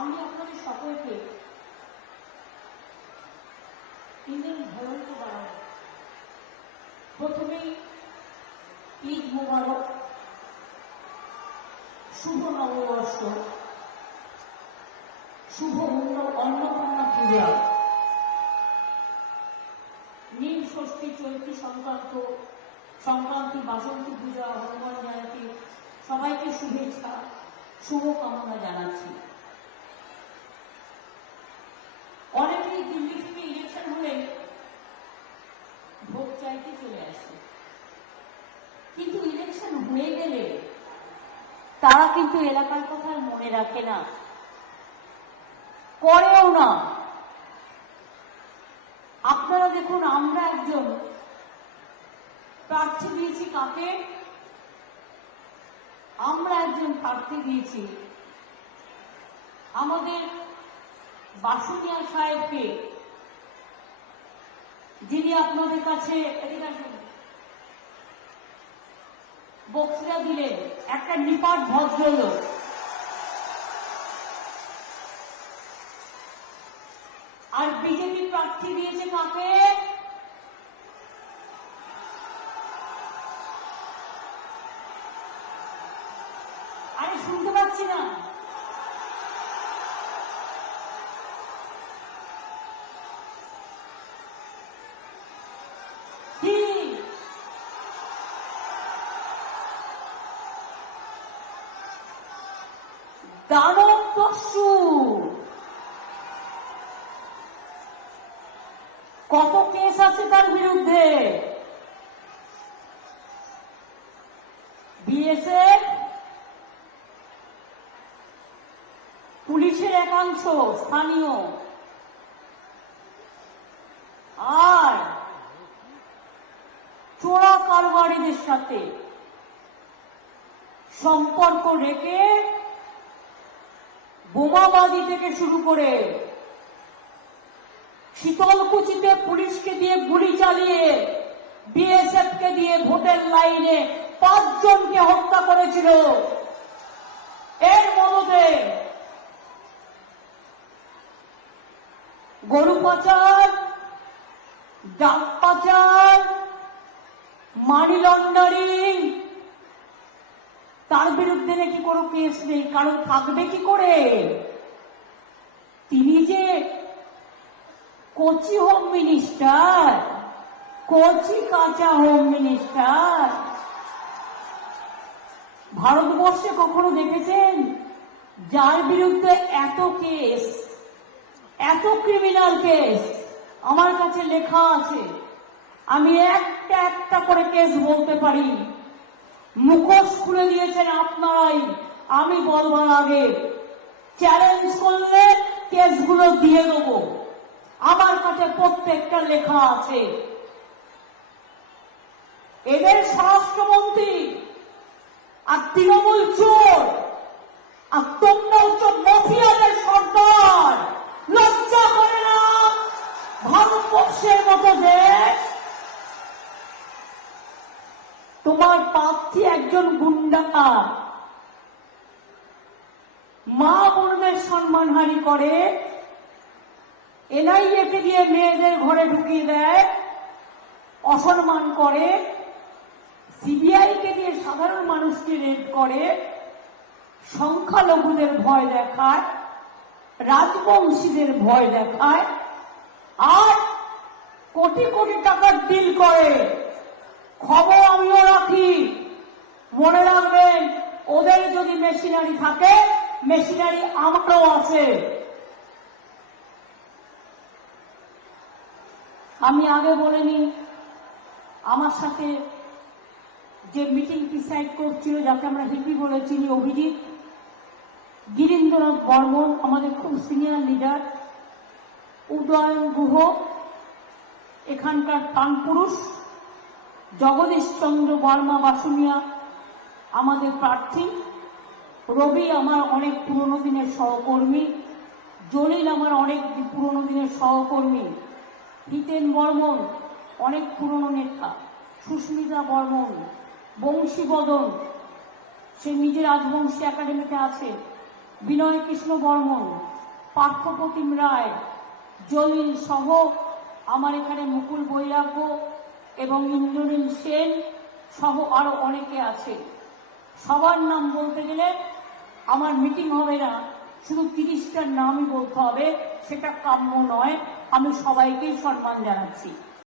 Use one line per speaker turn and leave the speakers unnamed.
আমি আপনাদের সকলকে ইন্দিন ভয়ঙ্কর বাড়াবো। প্রথমেই ঈদ মোবারক, শুভ নববর্ষ, শুভ অন্ন অন্নপূর্ণা পূজা, নীল ষষ্ঠী চৈত্রী সংক্রান্ত, সংক্রান্তি বাসন্তী পূজা, হনুমান জয়ন্তী, সবাইকে শুভেচ্ছা, শুভকামনা জানাচ্ছি। হয়ে গেলে তারা কিন্তু এলাকার কথা মনে রাখে না। করেও না। আপনারা দেখুন, আমরা একজন। প্রার্থী দিয়েছি কাকে? আমরা একজন প্রার্থী দিয়েছি। আমাদের বাসুনিয়া সাহেবকে, যিনি আপনাদের কাছে। বক্তৃতা দিলেন একটা নিপাট ভদ্রলোক আর বিজেপি প্রার্থী দিয়েছে কাকে? আরে শুনতে পাচ্ছি না কি দানব দস্যু কত কেস আছে তার বিরুদ্ধে? বিএসএফ, পুলিশের একাংশ, স্থানীয়। আর চোরা কারবারিদের সাথে সম্পর্ক রেখে বোমাবাদী থেকে শুরু করে শীতলকুচিতে পুলিশকে দিয়ে গুলি চালিয়ে বিএসএফ কে দিয়ে ভোটের লাইনে পাঁচজনকে হত্যা করেছিল। এর মধ্যে গরু পাচার ডাক পাচার, মানি লন্ডারিং নাকি কোনো কেস নেই কারণ থাকবে কি করে? তিনি যে কোচি হোম মিনিস্টার, কোচি কাঁচা হোম মিনিস্টার। ভারতবর্ষে কখনো দেখেছেন? যার বিরুদ্ধে এত কেস, এত ক্রিমিনাল কেস, আমার কাছে লেখা আছে। আমি একটা একটা করে কেস বলতে পারি। মুখোশ খুলে দিয়েছেন আপনারাই। আমি বলবার আগে। চ্যালেঞ্জ করলে কেসগুলো দিয়ে দেবো। আমার কাছে প্রত্যেকটা লেখা আছে। এদের স্বরাষ্ট্রমন্ত্রী আর তৃণমূল চোর আর তোমরা হচ্ছে মফিয়াদের সর্দার। লজ্জা করে না? ভারতবর্ষের মতো দেশ তোমার প্রার্থী একজন গুন্ডা। মা বোনদের সম্মানহানি করে এনআইএকে দিয়ে মেয়েদের ঘরে ঢুকিয়ে দেয়, অসম্মান করে সিবিআইকে দিয়ে সাধারণ মানুষকে রেড করে, সংখ্যালঘুদের ভয় দেখায়, রাজবংশীদের ভয় দেখায়, আর কোটি কোটি টাকার ডিল করে। খবর আমিও রাখি। মনে রাখবেন, ওদের যদি মেশিনারি থাকে মেশিনারি আমারও আছে। আমি আগে বলিনি, আমার সাথে যে মিটিং ডিসাইড করছিল, যাকে আমরা হিপি বলে চিনি অভিজিৎ, গিরীন্দ্রনাথ বর্মন, আমাদের খুব সিনিয়র লিডার উদয়ন গুহ, এখানকার প্রাণপুরুষ, জগদীশ চন্দ্র বর্মা বাসুনিয়া আমাদের প্রার্থী। রবি আমার অনেক পুরনো দিনের সহকর্মী। জলিল আমার অনেক পুরনো দিনের সহকর্মী। হিতেন বর্মন অনেক পুরনো নেতা। সুস্মিতা বর্মন বংশীবদন সে নিজের রাজবংশী একাডেমিতে আছে। বিনয় কৃষ্ণ বর্মন পার্থপ্রতিম রায়, জলিল সহ আমার এখানে মুকুল বৈরাগ্য এবং ইন্দ্রনীল সেন সহ আরও অনেকে আছে। সবার নাম বলতে গেলে আমার মিটিং হবে না। শুধু তিরিশটার নামই বলতে হবে, সেটা কাম্য নয়। আমি সবাইকেই সম্মান জানাচ্ছি।